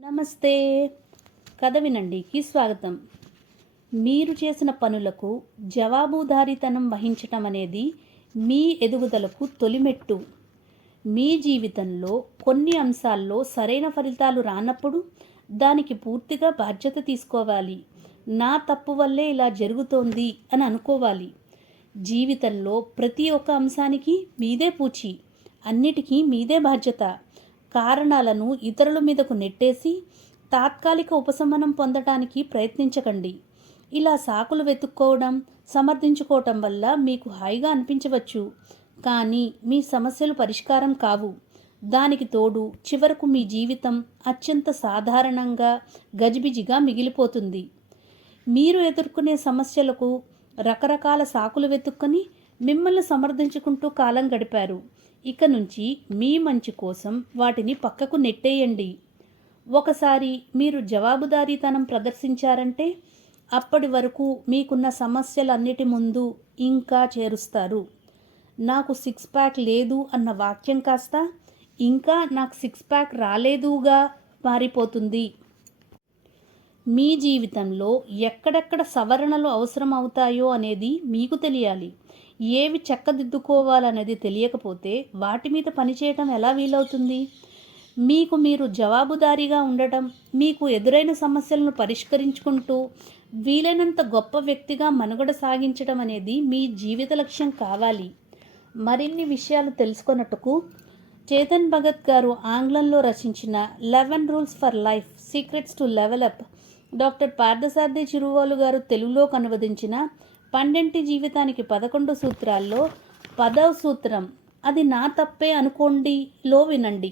నమస్తే. కథ వినండికి స్వాగతం. మీరు చేసిన పనులకు జవాబుదారీతనం వహించటం అనేది మీ ఎదుగుదలకు తొలిమెట్టు. మీ జీవితంలో కొన్ని అంశాల్లో సరైన ఫలితాలు రానప్పుడు దానికి పూర్తిగా బాధ్యత తీసుకోవాలి. నా తప్పు వల్లే ఇలా జరుగుతోంది అని అనుకోవాలి. జీవితంలో ప్రతి ఒక్క అంశానికి మీదే పూచి, అన్నిటికీ మీదే బాధ్యత. కారణాలను ఇతరుల మీదకు నెట్టేసి తాత్కాలిక ఉపశమనం పొందడానికి ప్రయత్నించకండి. ఇలా సాకులు వెతుక్కోవడం, సమర్థించుకోవటం వల్ల మీకు హాయిగా అనిపించవచ్చు, కానీ మీ సమస్యలు పరిష్కారం కావు. దానికి తోడు చివరకు మీ జీవితం అత్యంత సాధారణంగా గజిబిజిగా మిగిలిపోతుంది. మీరు ఎదుర్కొనే సమస్యలకు రకరకాల సాకులు వెతుక్కొని మిమ్మల్ని సమర్థించుకుంటూ కాలం గడిపారు. ఇక నుంచి మీ మంచి కోసం వాటిని పక్కకు నెట్టేయండి. ఒకసారి మీరు జవాబుదారీతనం ప్రదర్శించారంటే అప్పటి వరకు మీకున్న సమస్యలన్నిటి ముందు ఇంకా చేరుస్తారు. నాకు సిక్స్ ప్యాక్ లేదు అన్న వాక్యం కాస్త ఇంకా నాకు సిక్స్ ప్యాక్ రాలేదుగా మారిపోతుంది. మీ జీవితంలో ఎక్కడెక్కడ సవరణలు అవసరం అవుతాయో అనేది మీకు తెలియాలి. ఏవి చక్కదిద్దుకోవాలనేది తెలియకపోతే వాటి మీద పనిచేయటం ఎలా వీలవుతుంది? మీకు మీరు జవాబుదారీగా ఉండటం, మీకు ఎదురైన సమస్యలను పరిష్కరించుకుంటూ వీలైనంత గొప్ప వ్యక్తిగా మనుగడ సాగించడం అనేది మీ జీవిత లక్ష్యం కావాలి. మరిన్ని విషయాలు తెలుసుకొనుటకు చేతన్ భగత్ గారు ఆంగ్లంలో రచించిన 11 rules for life secrets to level up, doctor Parthasarathi Chiruvolu గారు తెలుగులోకి అనువదించిన 12 జీవితానికి 11 సూత్రాల్లో 10వ సూత్రం అది నా తప్పే అనుకోండిలో వినండి.